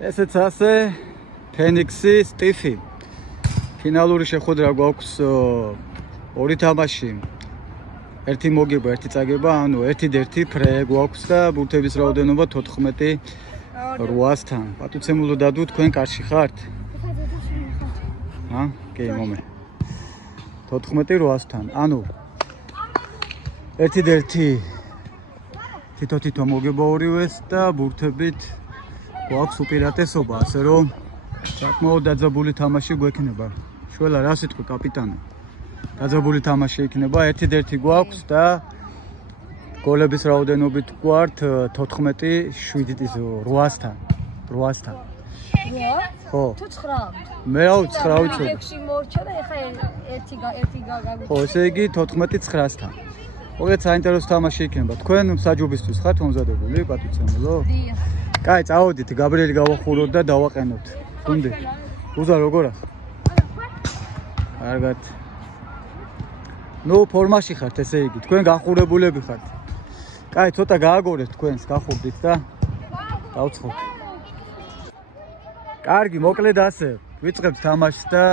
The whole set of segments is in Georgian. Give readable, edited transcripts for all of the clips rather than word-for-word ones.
ესეც ასე ფენიქსი სტიფი ფინალური შეხვედრა გვაქვს ორი თამაში ერთი მოგება ერთი წაგება ანუ 1-1 ფრე გვაქვს და ბურთების რაოდენობა 14-8-თან პატუცემულო დადუ თქვენ კარში ხართ კი მომე 14-8-თან ანუ 1-1 თითო მოგება ორივეს და ბურთებით გვაქვს უპირატესობა ასე რომ საკმაოდ დაძაბული თამაში გვექნება შველა რა სიტყვი კაპიტანი დაძაბული თამაში იქნება 1-1 გვაქვს და გოლების რაოდენობით გვართ 14-8-8-თან 8-თან ხო თუ 9 მე რა 9 ვიცი 6 მორჩა და ეხა ერთი გაგვიწყდა ხო ესე იგი 14-9-თან მოგეთ საინტერესო თამაში იქნება თქვენ საჯობისთვის ხართ მომზადებული პატუცემულო დიახ კაი წავედით გაბრიელი გავახუროთ და დავაყენოთ გუნდი უზა როგორ ახ კარგად ნუ ფორმაში ხართ ესე იგი თქვენ გახურებულები ხართ კაი ცოტა გააგორეთ თქვენს გახურდით და დავცხოთ კარგი მოკლედ ასე ვიწყებთ თამაშს და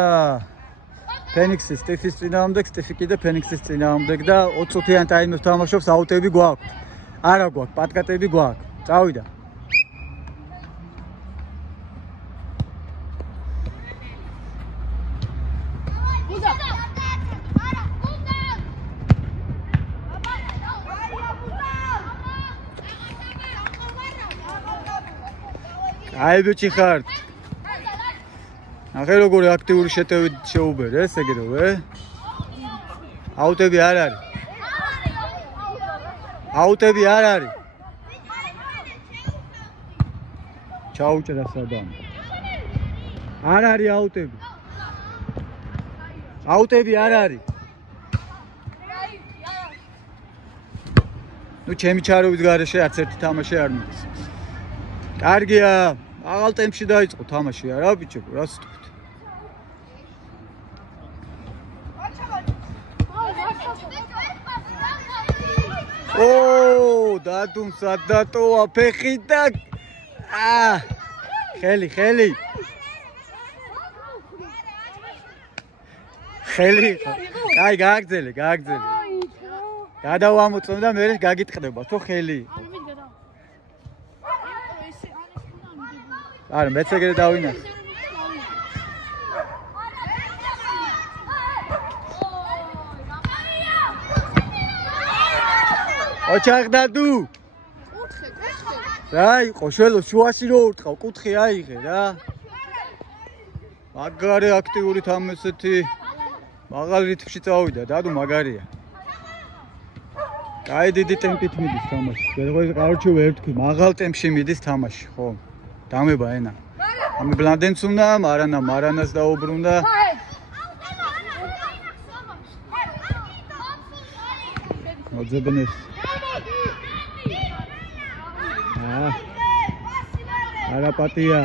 ფენიქსის სტიფის წინააღმდეგ სტიფი კიდე ფენიქსის წინააღმდეგ და 20 წუთიან ტაიმს თამაშობს აუტები გვაქვს არა გვაქვს პატკატები გვაქვს წავიდა აი ბიჭი ხართ ახლა როგორი აქტიური შეტევით შეუბერე ეს ეგრევე აუტები არ არის აუტები არ არის ჩაუჭრა სადამ არ არის აუტები არ არის ნუ ჩემი ჩაროვის გარეშე არც ერთი თამაში არ მიდის კარგია აღალ ტემპში დაიწყო თამაში არა ბიჭო რა სიტყვით ო დადუმ სადატოა ფეხი და ხელი კაი გააგზელე გადავამოწმო და მე გაგიტყდება თუ ხელი არა მეც ეგრე დავინახე ოჩაღდადუ კუთხე რა იყო შველო შუაში რო ურტყავ კუთხე აიღე რა მაგარი აქტიური თამასეთი მაღალ რიტმში წავიდა დადუ მაგარია კაი დიდი ტემპით მიდის თამაში კაროჩე ვერ თქვი მაღალ ტემპში მიდის თამაში ხო დამება ენა ამი ბლანდენს უნდა მარანას დაუბრუნდა მოძებნეს არაპატია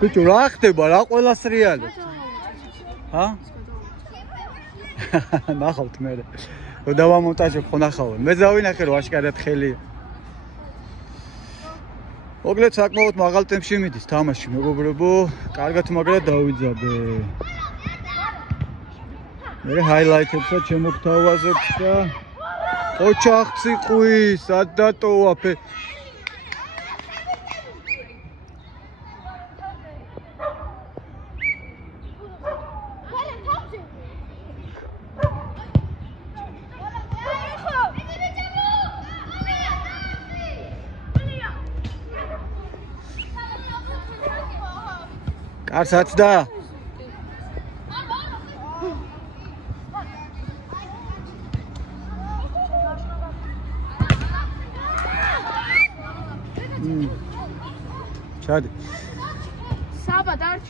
ბიჭო რა ხდება რა ყველას რეალებს ნახავთ მე რო დავამონტაჟებ ხო ნახავენ მე დავინახე რომ აშკარად ხელი მოგლეთ საკმაოდ მაღალ ტემპში მიდის თამაში მეგობრებო კარგად მაგრად დავიძაბე მე ჰაილაითებსაც შემოგთავაზებთ და ოჩახციყვი სადატოა კარსაც და ჩადი საბა დარჩ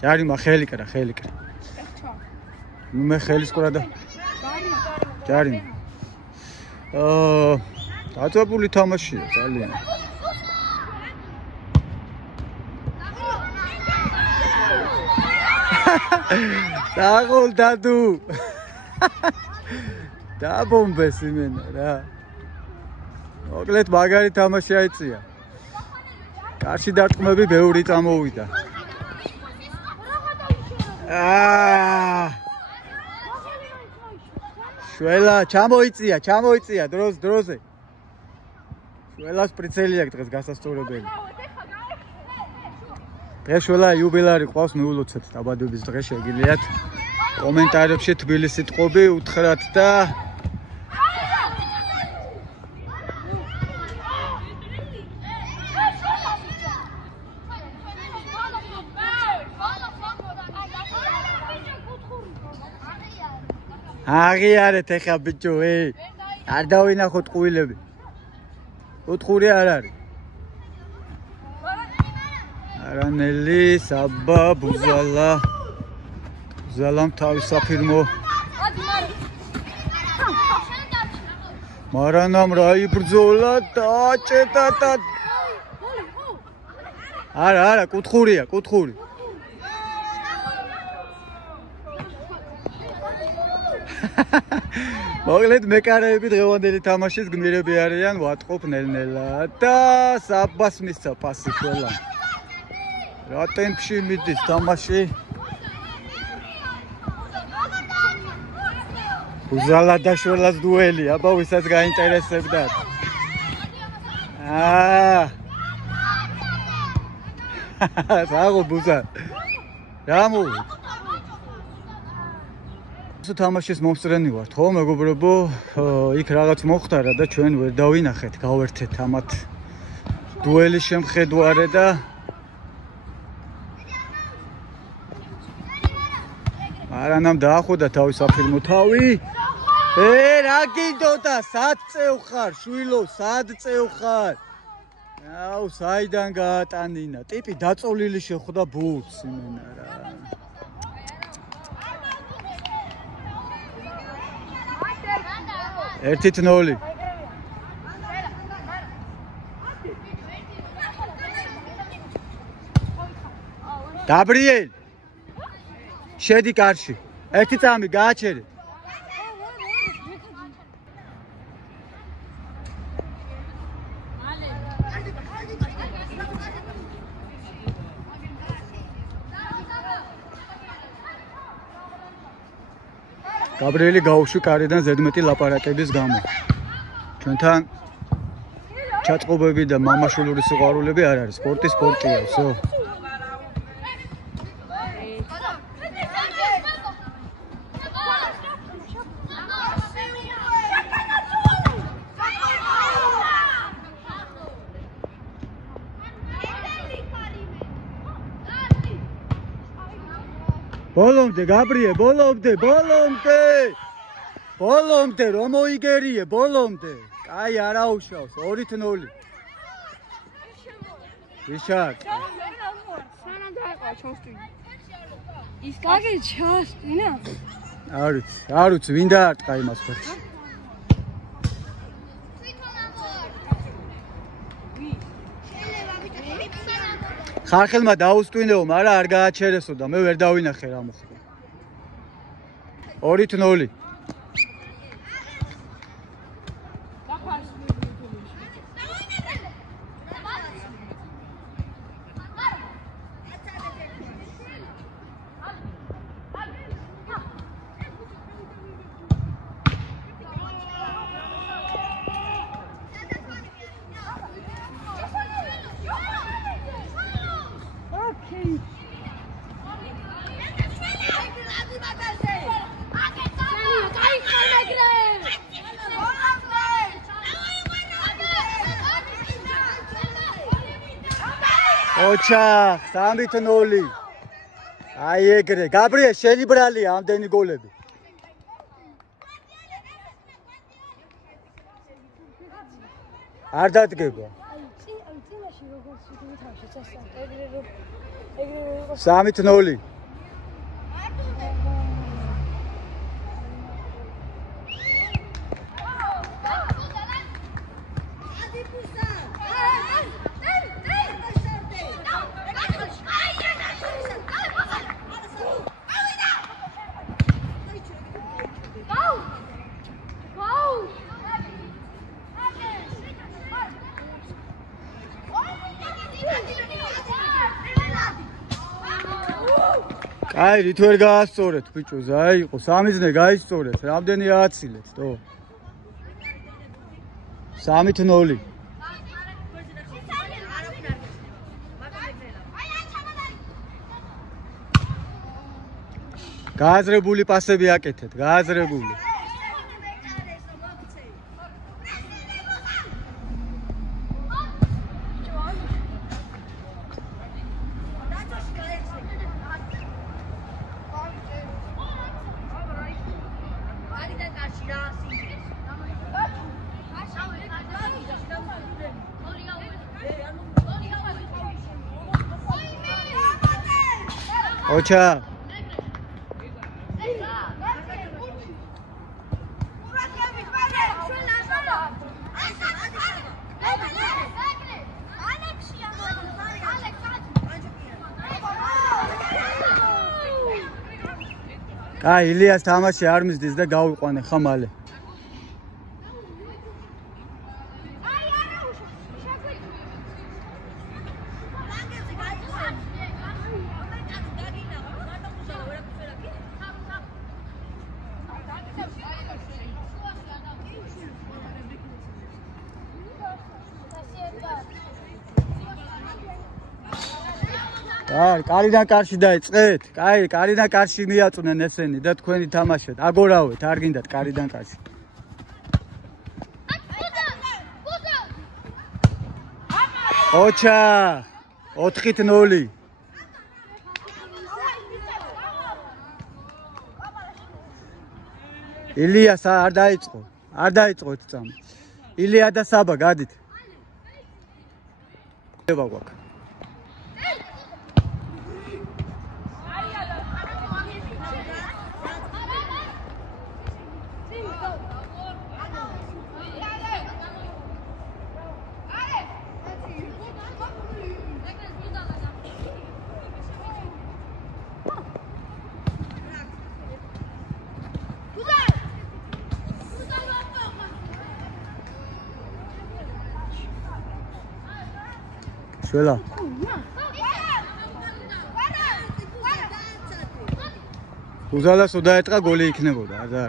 ჯარი ხელი კრა მე ხელის ყურა და ჯარი დაძაბული თამაშია ძალიან დაღულ დადუ. დაბომბეს იმენა რა. მოკლედ მაგარი თამაში აიწია. კარში დარტყმები ბევრი წამოვიდა. შველა ჩამოიწია დროზე. შველას პრიცელი აქვს დღეს გასასწორებელი. დღეს შველა იუბილარი ყავს მიულოცეთ დაბადების დღე შეგიძლიათ კომენტარებში თბილი სიტყვები უთხრათ და აღიარეთ ეხა ბიჭო არ დავინახოთ ყვილები ოთხური არ არის არანელი საბა ბუზალამ თავის საფირმო მარანამ რა იბრძოლა დაჭედა და არა კუთხურია მოკლედ მეკარეები დღევანდელი თამაშის გმირები არიან ვატყობ ნელ-ნელა და საბას მისცა პასი ყველა რა ტემპში მიდის თამაში ბუზალა და შველას დუელი აბა ვისაც გაინტერესებდათ საღო ბუზა რა მოვიდა თამაშის მომსწრენი ვართ, ხო, მეგობრებო, იქ რაღაც მოხდარა და ჩვენ ვერ დავინახეთ, გავერთეთ ამათ დუელის შემხედვარე და მარანამ დაახოდა თავის საფირმო თავი. რა გინდოდა, სად წევხარ, შვილო, სად წევხარ? აუ, საიდან გაატანინა? ტიპი დაწოლილი შეხვდა ბურთს, იმენა რა. ერთით ნოლი. დაბრიელ. შედი კარში. ერთი წამი გააჩერე. გაბრიელი გაუშვი კარიდან ზედმეტი ლაპარაკების გამო. ჩვენთან ჩაწყობები და მამაშვილური სიყვარულები არ არის. სპორტია, всё. ბოლომდე გაბრიე, ბოლომდე რომ მოიგერიე, ბოლომდე. კაი არა უშავს, 2-0. ვიშარ. სანამ დაეყვა ჩონსტვი. ის კაგი ჩასტინა? არ ვიცი, ვინ დაარტყა იმას ხო? ხარხელმა დაუსტვინეო, მაგრამ არ გააჩერესო და მე ვერ დავინახე რა მოხდა. 2-0. ოჩა 3-0. აი ეგრე. გაბრიელ შენი ბრალია ამდენი გოლები. არ დადგება. 3-0. კაი, რით ვერ გაასწორეთ ბიჭო, აი იყო, სამიზნე გაისწორეთ, რამდენი ააცილეთ, თო? 3-0. გააზრებული პასები აკეთეთ, გააზრებული. ოჩა კაი, ილიას თამაში არ მისდის და გავიყვანე ხა მალე. კაი, კარიდან კარში დაიწყეთ. კაი, კარიდან კარში მიაწვნენ ესენი და თქვენი თამაშეთ. აგორავეთ, არ გინდათ კარიდან კარში. ოჩა 4-0. ილიას არ დაიწყო. არ დაიწყო ეს წამი. ილია და საბა გადით. დება გვაქვს. შველა უზალას უდაეტყა გოლი იქნებოდა არა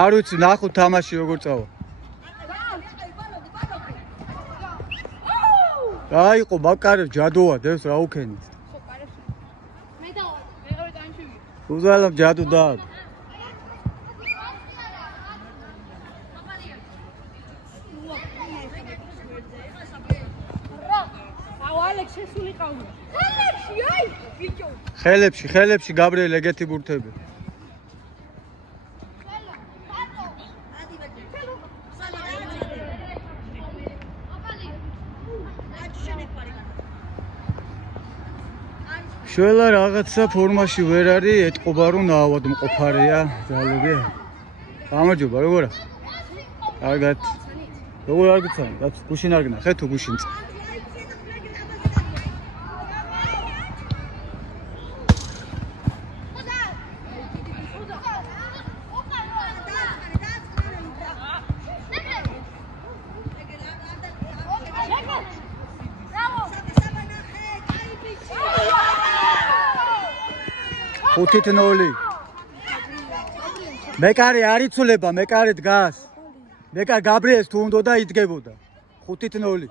არ ვიცი ნახო თამაში როგორ წავა აიყო ბაკარევ ჯადოა დევს რა უქენის უზალამ ჯადო და ხელებში გაბრიელ ეგეთი ბურთები შველა რაღაცა ფორმაში ვერ არის, ეთყობა რომ ნაავადმყოფარია ძალები. გამარჯობა, როგორ ახ? კარგად. როგორ არ გიცანი? რაც გუშინ არ გნა, ხე თუ გუშინ. ხუთით 0. მეკარე არ იცვლება, მეკარე დგას. მეკარე გაბრიელს თუ უნდა და იდგებოდა. 5-0.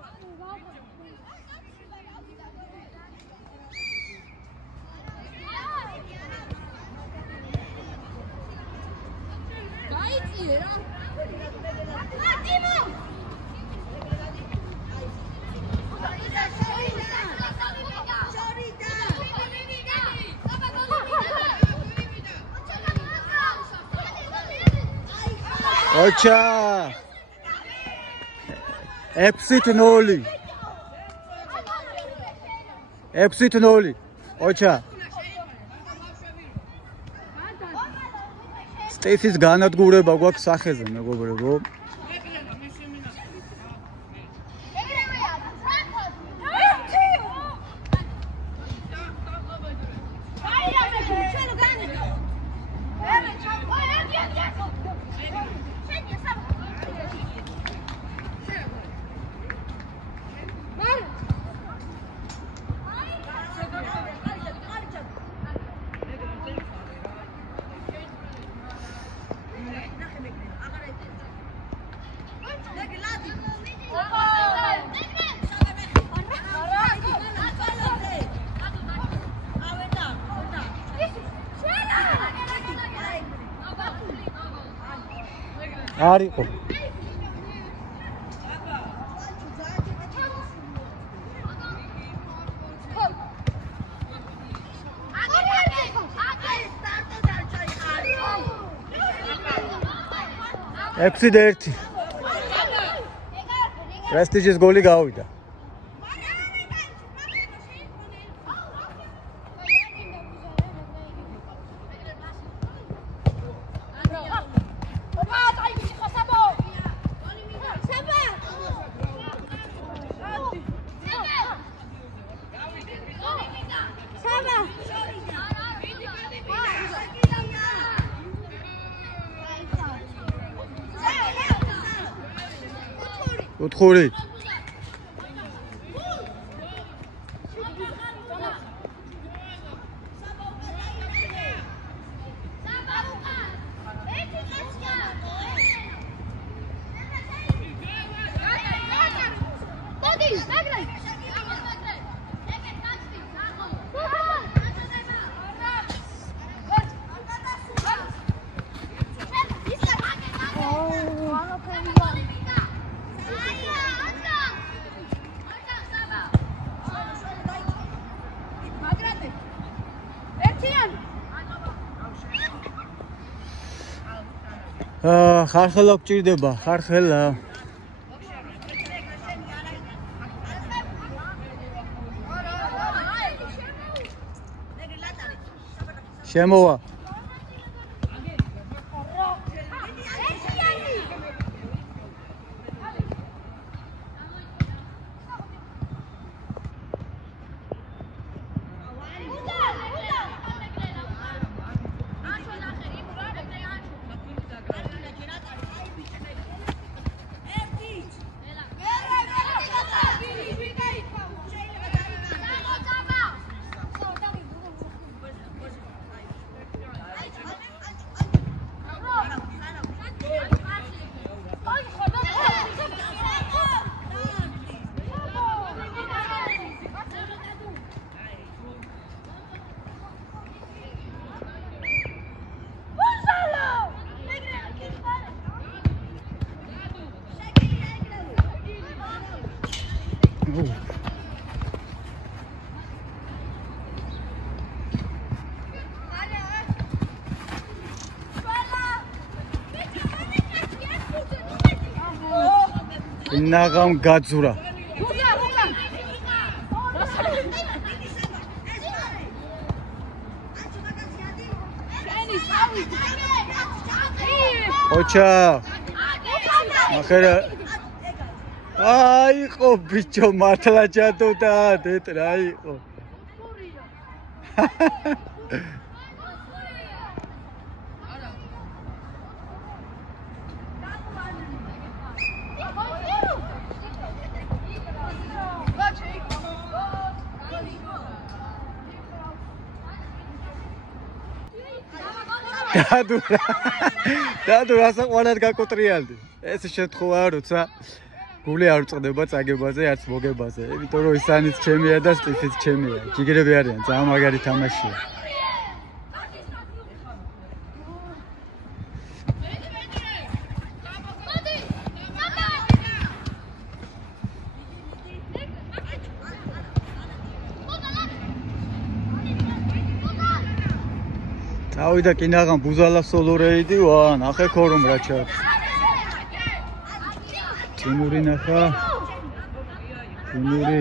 გაიწიე რა. ოჩა 6-0. 6-0. ოჩა სტეფის განადგურება გვაქვს სახეზე მეგობრებო არისო. ექვსი და ერთი. პრესტიჟის გოლი გავიდა. ოთხორი. ხარხელა გჭირდება, ხარხელა. შემოვა. ნაღამ გაძურა. ოჩა. ახერა. აიყო ბიჭო მართლა ჯადოდა დეტრა აიყო. დადურა საყვანად გაკოტრიალდი. ეს შემთხვევაა, როცა გული არ წდება წაგებაზე, არც მოგებაზე. იმიტომ რომ ისანიც ჩემია და სტიფიც ჩემია. ჯიგრები არიან, ძალიან მაგარი თამაშია. ავიდა კინაღამ ბუზალა სოლორეიდი ვან, ახე ქორუმ რაჩად. ტიმური ნახა. ტიმური.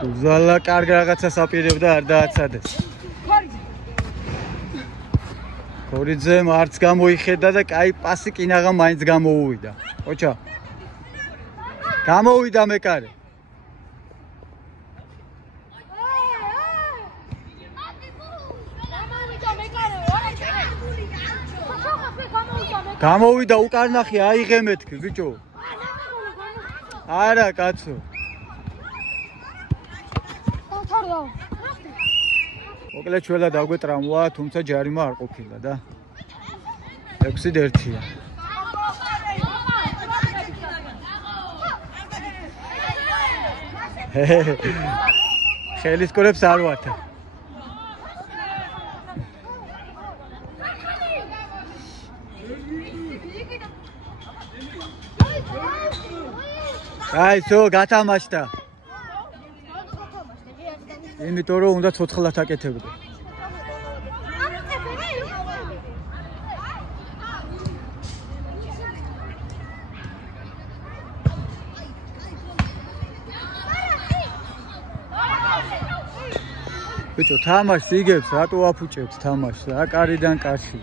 ბუზალა კარგ რაღაცას აპირებდა, არ დააცადეს. ქორიძემ არც გამოიხედა და კაი პასი კინაღამ მაინც გამოუვიდა. ოჩა. გამოუვიდა მეკარე. გამოვიდა უკარნახი აიღე მეთქი ბიჭო. არა კაცო. მოკლედ ჩველა დაგვეტრამვა, თუმცა ჯარიმა არ ყოფილა და 6-1-ია. ხელის კორებს არ ვათა. აიცო, გათამაშდა. იმიტომ რომ უნდა ცოცხლად აკეთებდე. ბიჭო, თამაშს იგებს, რატო აფუჭებს თამაშს? რა კარიდან კარში.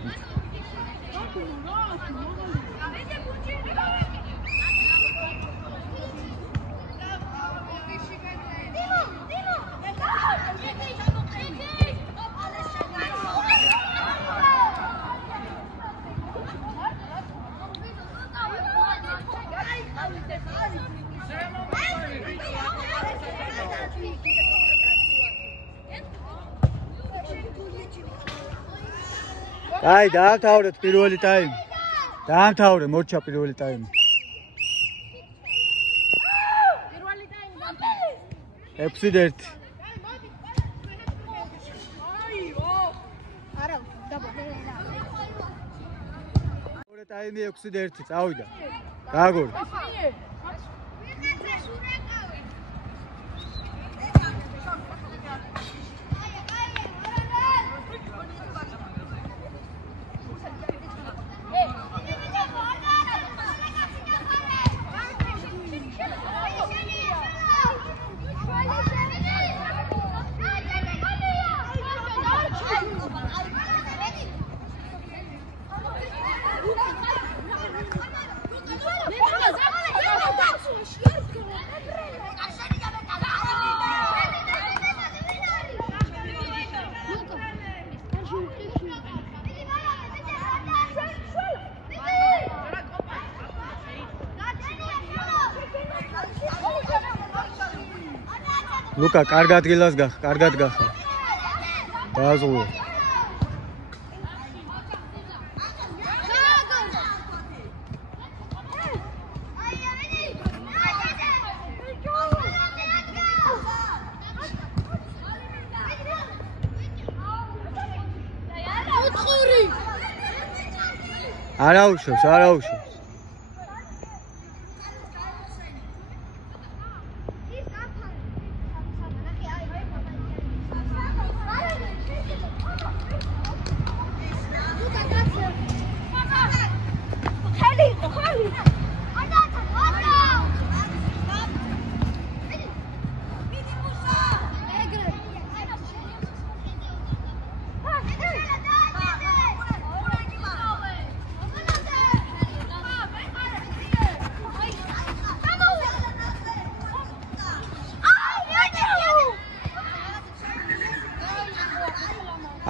აი, დაამთავრეთ პირველი ტაიმი. დაამთავრე, მორჩა პირველი ტაიმი. პირველი ტაიმი დამთავრდა. 6-1. არა, დაბოდი. მეორე ტაიმი 6-1, წავიდა. გააგორი. ლუკა, კარგად გილას გახ, კარგად გახა. დააზღვე. არა უშვებს, არა უშვებს.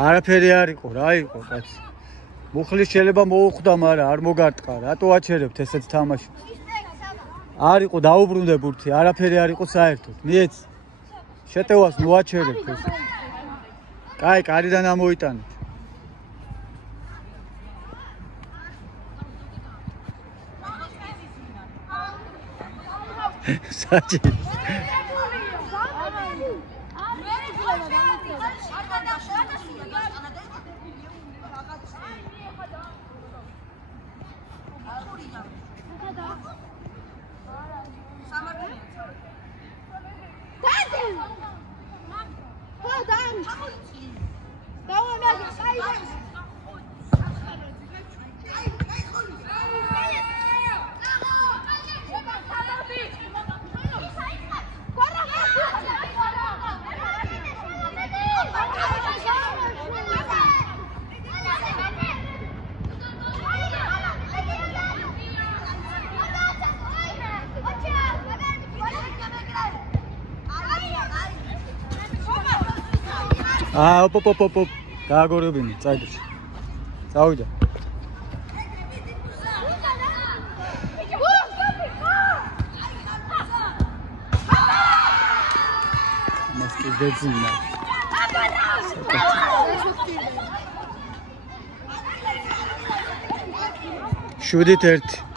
არაფერი არ იყო, რა იყო, კაცი. მუხლის შეიძლება მოუხვდა, მაგრამ არ მოგარტყა. რატო აჩერებთ ესეც თამაშს? არ იყო დაუბრუნდე ბურთი, არაფერი არ იყო საერთოდ. მიეც. შეტევას მოაჩერებთ ეს. კაი, კარიდან ამოიტანეთ. საჭი. ოპ. გააგორებინე, წაიდეთ. წავიდა. მას კიდეძინა. 7-1.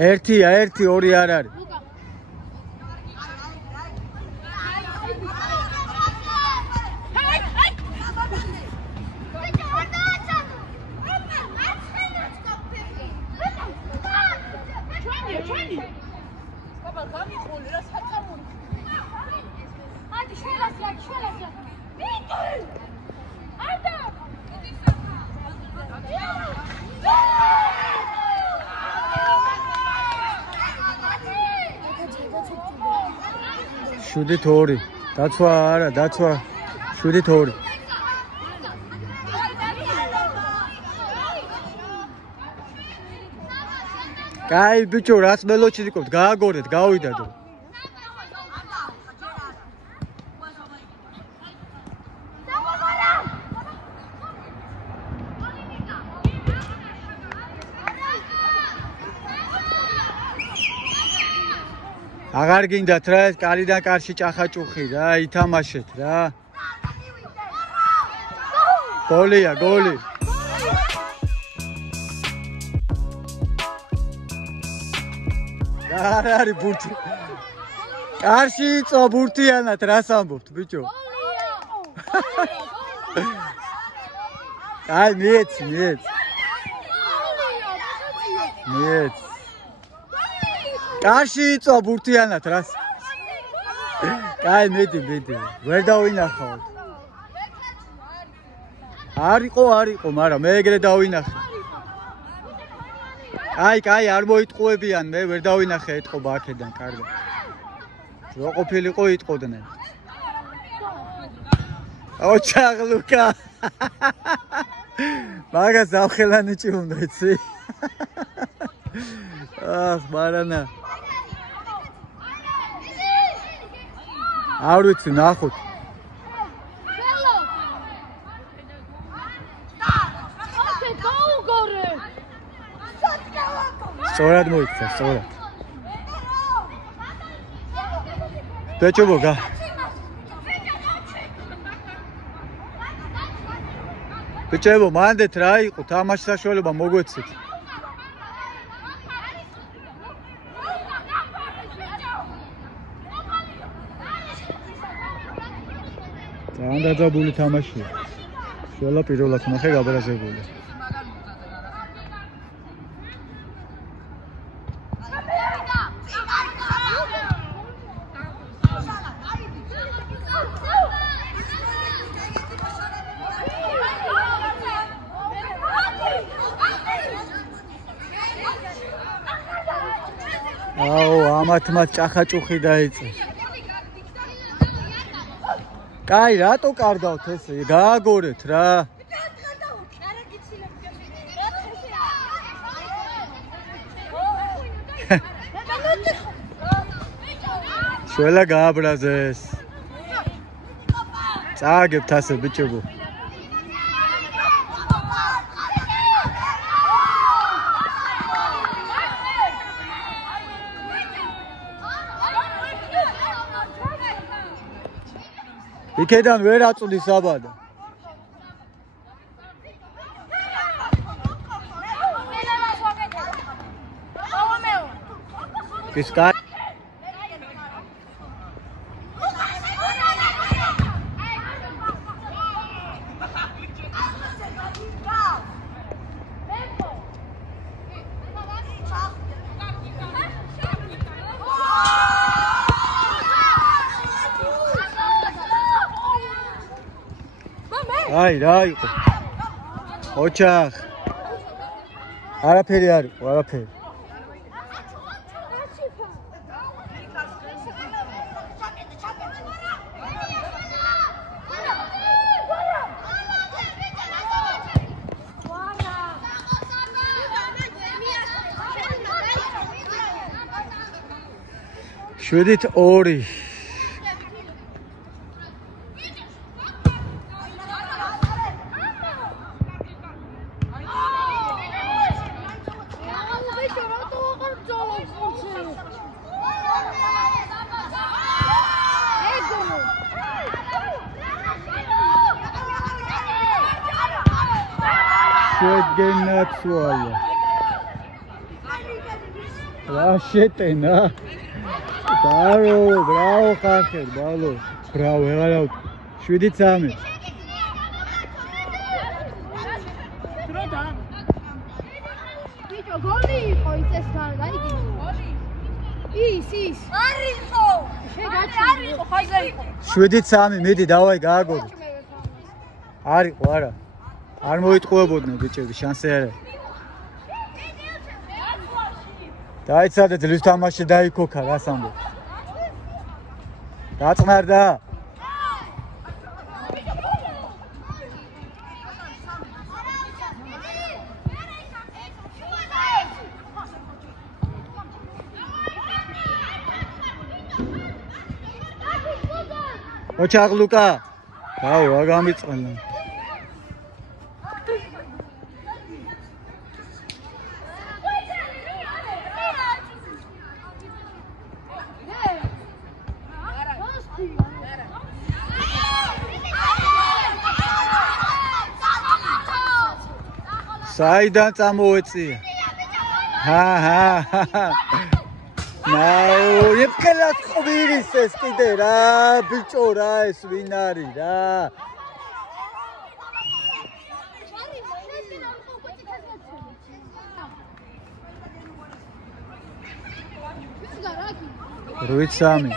ერთია, ერთი, ორი არ არის. შუდით 2. დაცვა არა, დაცვა. შუდით 2. კაი ბიჭო, რაც მელოჩი ვიყავთ, გააგორეთ, გავიდადო. აღარ გინდათ რა ეს კარიდან კარში ჭახაჭუხი რა, ითამაშეთ რა. გოლია, გოლი. არ არის ბურთი. კარში იწვა ბურთიანად, რას ამბობთ ბიჭო? აი, მიეც. კარში იწვა ბურთიანად რას? კაი მედი. ვერ დავინახავთ. არისო, მაგრამ მე ეგრე დავინახე. კაი, არ მოიტყუებიან, მე ვერ დავინახე ეთყობა აქედან, კარგი. რო ყოფილიყო იტყოდნენ. ოჩაღ ლუკა. მაგას ავხელანიჭი უნდა იცი. აх, მარანა. არ ვიცი, ნახოთ. სწორად მოიქცა, სწორად. ბეჭობო გა. ბეჭებო, მანდეთ რა იყო, თამაშის საშუალება მოგვეცეთ. ძალიან დაძაბული თამაშია. შუალა პირველად ნახე გაბრაზებული. აუ, ამათმა ჭახაჭუხი დაიწეს. კაი, რატო კარგავთ ესე? გააგორეთ რა. შველა გააბრაზეს. წააგებთ ასე ბიჭებო. იქედან ვერ აწვდის აბადა. ის კაი. აი რა იყო ოჩახ არაფერი არ იყო არაფერი შვიდით 2 შეგენაცვალა რა შეტენა ბრავო ხახერ ბალო ბრავო ეღარავ 7-3 დროდა ბიჭო გოლი იყო ის გაიგე ის არ იყო არ იყო ხაიზა იყო 7-3 მიდი დავაი გააგორო არ იყო არა არ მოიტყუებოდნენ ბიჭები შანსი არა დაიცადე ძლის თამაში დაიქოქა რას ამბობ დაწნარდა ოჩაღ ლუკა აუ რა გამიწყენა საიდან წამოვეწია ნაუ იფკელას ყვირის ეს კიდე რა ბიჭო რა ეს ვინ არის რა როიც სამი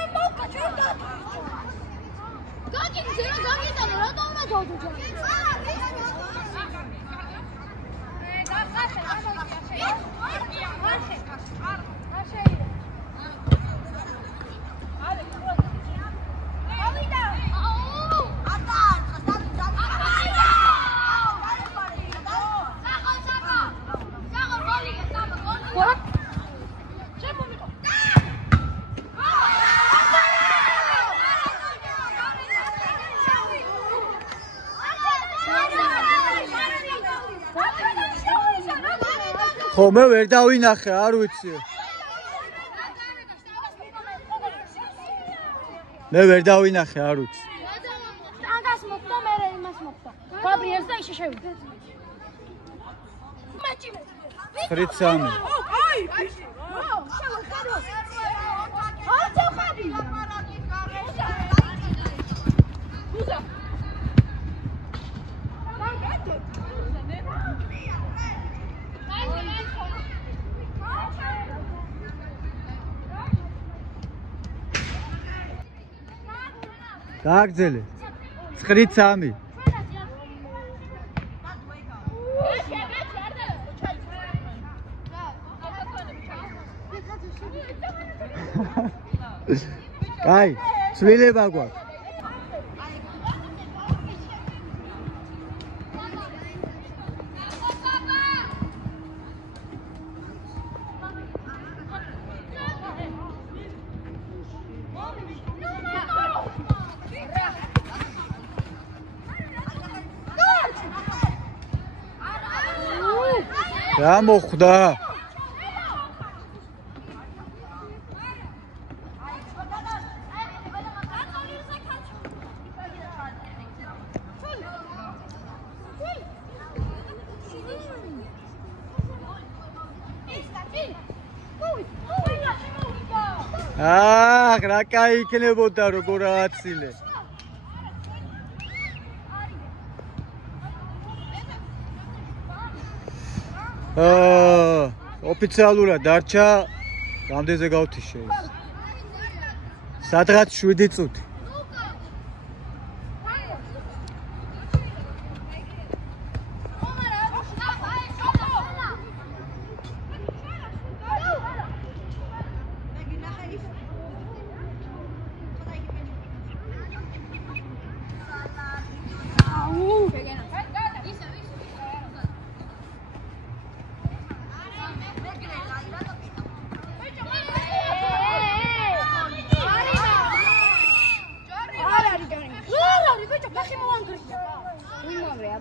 ხო მე ვერ დავინახე არ ვიცი მე ვერ დავინახე არ ვიცი ანგას მოხდა მე იმას მოხდა გაბრიელს და ისე შევიდა 9-3 აი გააგზელე 9-3 კაი ცვლილება გვაქვს რა მოხდა რა კაი იქნებოდა როგორ აცილე ოფიციალურად დარჩა რამდენზე გავთიშე ის სადღაც 7 წუთი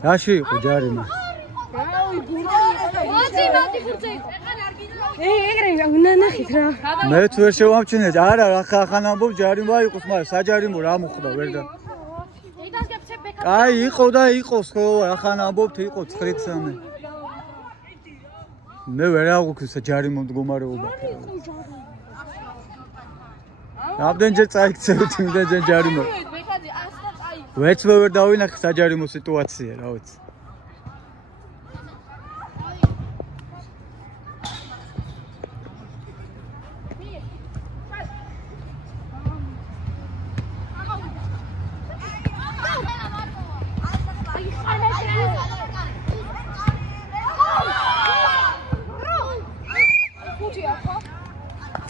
რაში იყო ჯარიმა? მე თუ ვერ შევამჩნიეთ, არა რა ხან ამბობ ჯარიმა იყოს, მაგრამ საჯარიმო რა მოხდა ვერ და. აი იყო და იყოს ხო, რა ხან ამბობთ იყო 9-3. მე ვერ აღვიქი საჯარიმო მდგომარეობა. რამდენჯერ წაიქცევთ იმდენჯერ ჯარიმა. ვეც ვერ დავინახე საჯარიმო სიტუაცია, რა ვიცი.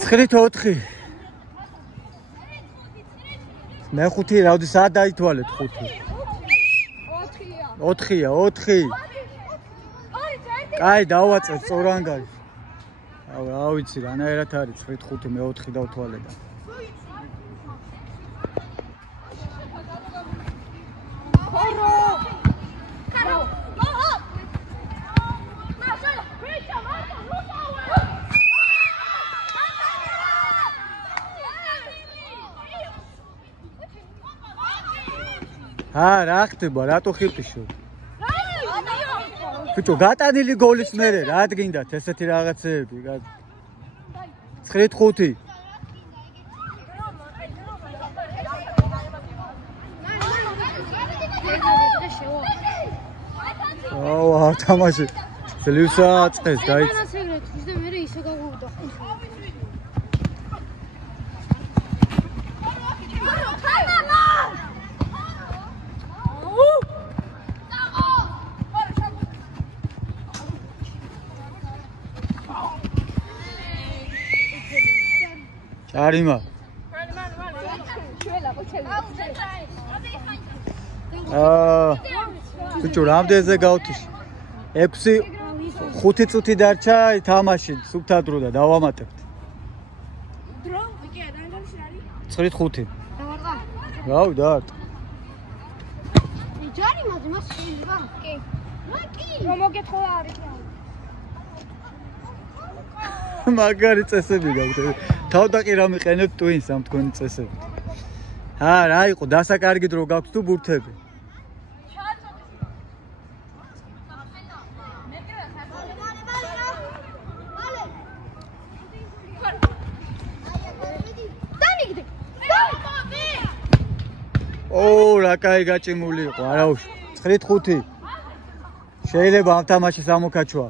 ცხრით 4. მე 5 რავდი სად დაითვალეთ 5. 4-ია, 4. კაი, დავაწევ სწორანგარი. რა ვიცი, რანაირად არის 9-5, მე 4 დავთვალე და. რა ხდება, რატო ხილტიშო? ბიჭო, გატანილი გოლის მერე, რა გინდათ ესეთი რაღაცეები? 9-5. აუ, თამაში. ძლივსა აწყეს, დაიც. ჯარიმა. ბიჭო, რამდენზე გავთიში? 6 5 წუთი დარჩა, თამაში სუფთა დრო და დავამატებთ. დრო? კი, რანგარიში არის? 9-5. დავარტყა. რავი, დავარტყა. ჯარიმაზე მას შეიძლება? კი. კი. რომ მოგეთხოვა არის. მაგარი წესები გაქვს. თავდაყი რა მიყენებთ ტვინს ამ თქვენი წესები. რა იყო დასაკარგი დრო გაქვს თუ ბურთები? რა კაი გაჭიმული იყო, არა უშ. 9-5. შეიძლება ამ თამაშის ამოქაჩვა.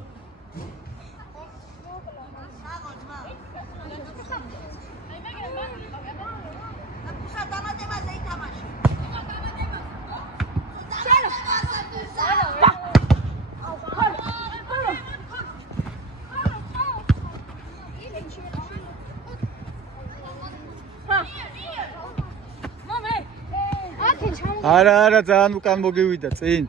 არა, ძალიან უკან მოგივიდა, წინ.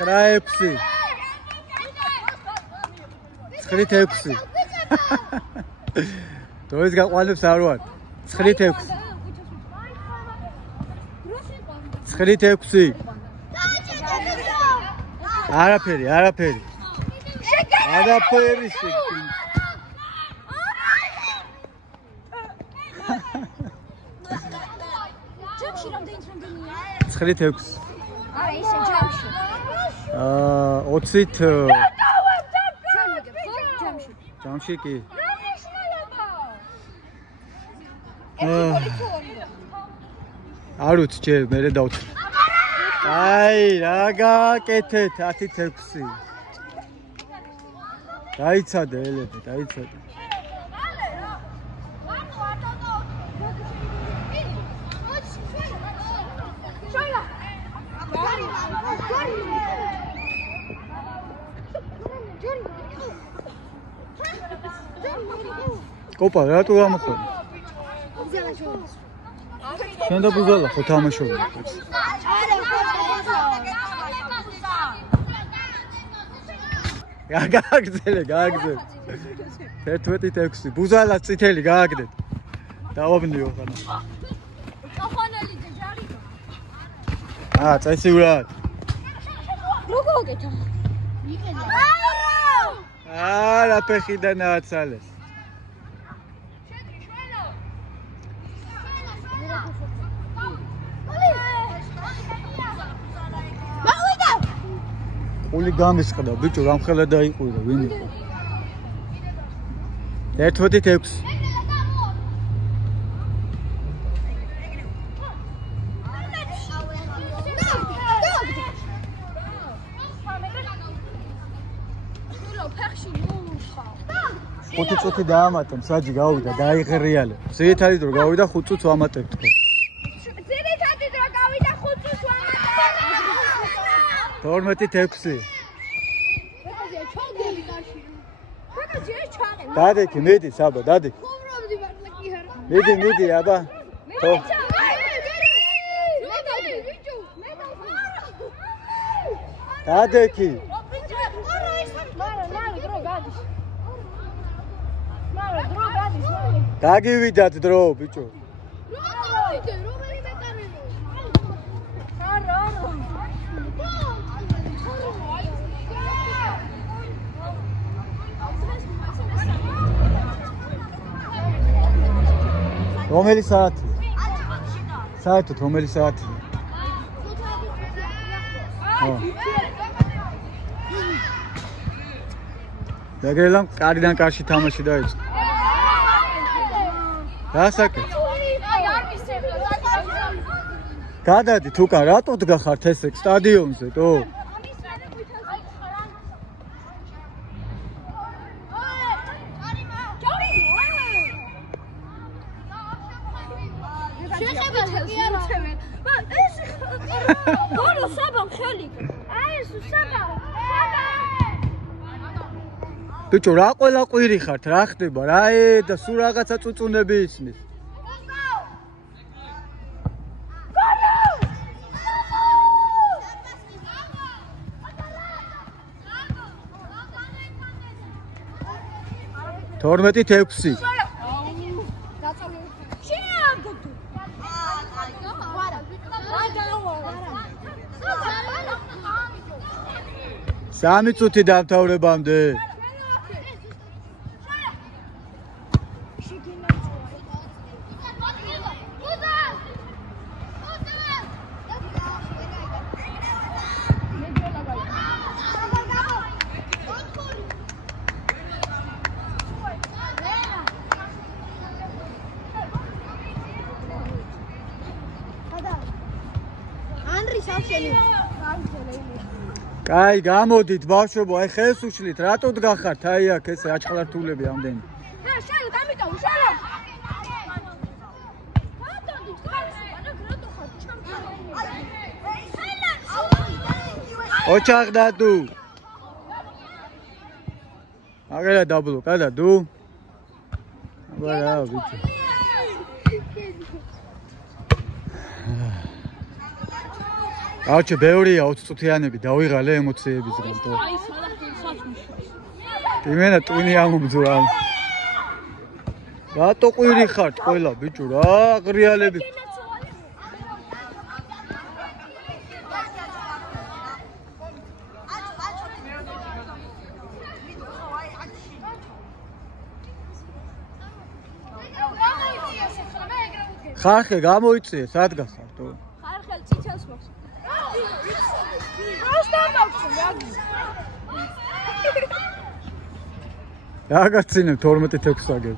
Ράεψη. Ცხრით-6. დროის გაყვანებს არ ვარ. Ცხრით-6. Ცხრით-6. არაფერი. არაფერი შეგე. ჯამში რამდენია? Ცხრით-6. არა, ისე ჯამში. 20-ით ჯამში კი. არ ვიცი, ჯერ მერე დავთვლი. აი, რა გააკეთეთ 10-6. დაიცადე ელები, დაიცადე. კოპა რატო გამოხონი? შენ და ბუზალა ხო თამაშობ? გააგრძელე. 11-6 ბუზალას წითელი გააგდეთ. დავაბნიო ხანა. წესიურად. როგორ გეკეთა? რა ფეხიდან ააცალეს. ყული გამისყდა ბიჭო რამხელა დაიყვირა ვინ იყო 11-6 ხუთი წუთი დაამატემ საჯი გავიდა დაიღრიალე ზეითარი დრო გავიდა 5 წუთს ვამატებ თქო ზეითარი დრო გავიდა 5 წუთს ვამატებ 12-6 დადექი მიდი საბა დადექი მიდი აბა ხო დადექი დაგივიდათ დრო ბიჭო რომელი საათი? საერთოდ რომელი საათი? დაგელამ კარიდან კარში თამაში დაიწყო. რასაკეთე? გადადი თუკან რატო დგახართ ესე სტადიონზე თო? ბიჭო რა ყველა ყვირი ხართ რა ხდება რა და სულ რაღაცა წუწუნები ისმის თორმეტი 6 3 წუთი დამთავრებამდე კაი გამოდით ბავშვებო აი ხელს უშლით რატო დგახართ აი აქ ესე აჭყლართულები ამდენი შენ დამიტოვ შენ ოჩაღ დადუ აგერა დაბლო გადადუ აბა ბიჭო აუჩე ბევრია 20 წუთიანები დავიღალე ემოციებისგან თო იმენა ტვინი ამობძურა რატო ყვირი ხართ ყველა ბიჭო რა ღრიალები ხარხე გამოიწიე სად გახარდო ხარხელ ციცელს მოხს რაგაცინებ 12-6 აგერ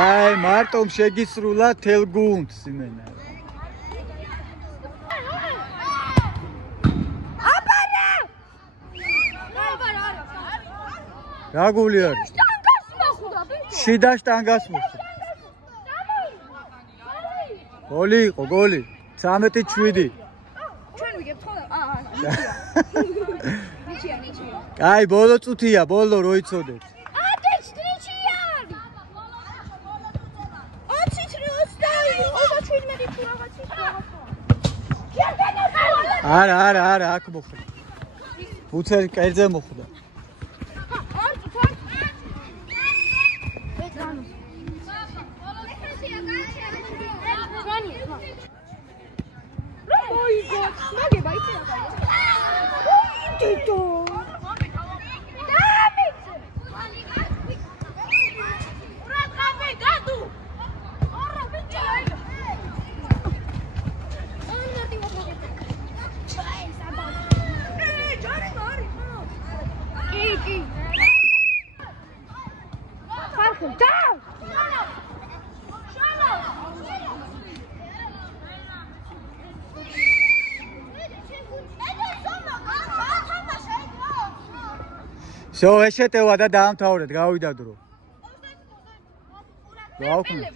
აი მარტომ შეგისრულა თელ გუნდს იმენა რა გული არის? შიდა შტანგას მოხდა. გოლი იყო, გოლი. 13-7. აი, ბოლო წუთია, ბოლო რო იცოდეთ. არა, აქ მოხვდა. უცერ კერძე მოხვდა. Всё, ეშეტევა და დაამთავრეთ, გავიდა დრო. გავხსნე.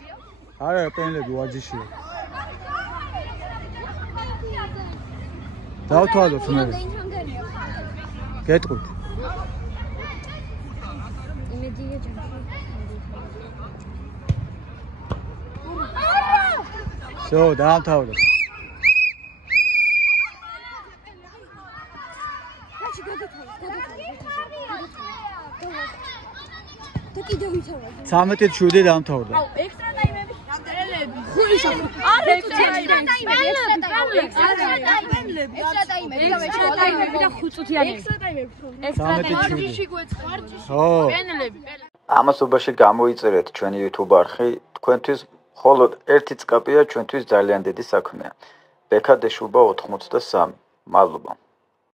არა, პენლები ვაჯიშია. დავთვალოთ მე. გეტყვით. იმედია ჯამში. всё, დაამთავრეთ. სამეთით 7 დაამთავრდა. აუ, ექსტრა ტაიმები, პენლები. ხუიშა. არა, ექსტრა ტაიმები და 5 წუთიანი. ექსტრა ტაიმები. ექსტრა ტაიმები გვეწყდა. ხო. პენლები. ამასობაში გამოიწერეთ ჩვენი YouTube არხი. თქვენთვის მხოლოდ ერთი წკაპია ჩვენთვის ძალიან დიდი საქმეა. ბექა დეშუბა 83. მადლობა.